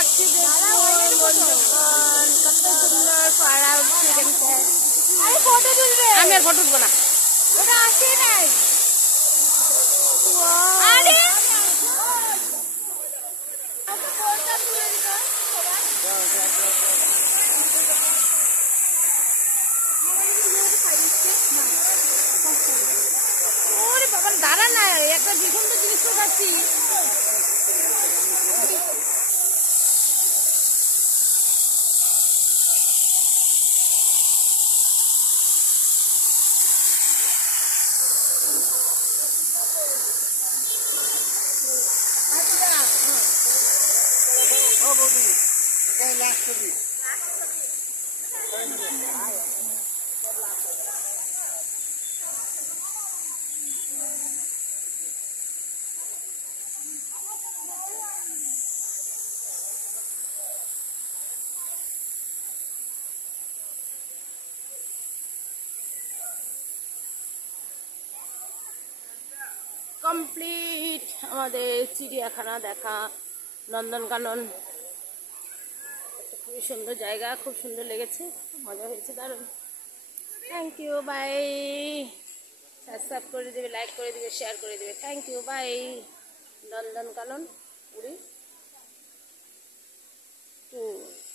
লাগছে দেখুন বন্ধুগণ, কত সুন্দর পাড়া উঠছে এখানটা। আমি আর ফটো উঠবো না। ওরে বাবা দাঁড়া না, একটা ভীষণ তো জিনিস তো খাচ্ছি। কমপ্লিট আমাদের চিড়িয়াখানা দেখা, নন্দনকানন। খুবই সুন্দর জায়গা, খুব সুন্দর লেগেছে, মজা হয়েছে, দারুণ। Thank you, by. সাবস্ক্রাইব করে দেবে, লাইক করে দেবে, শেয়ার করে দেবে। Thank you, bye. Nandankanan Puri 2।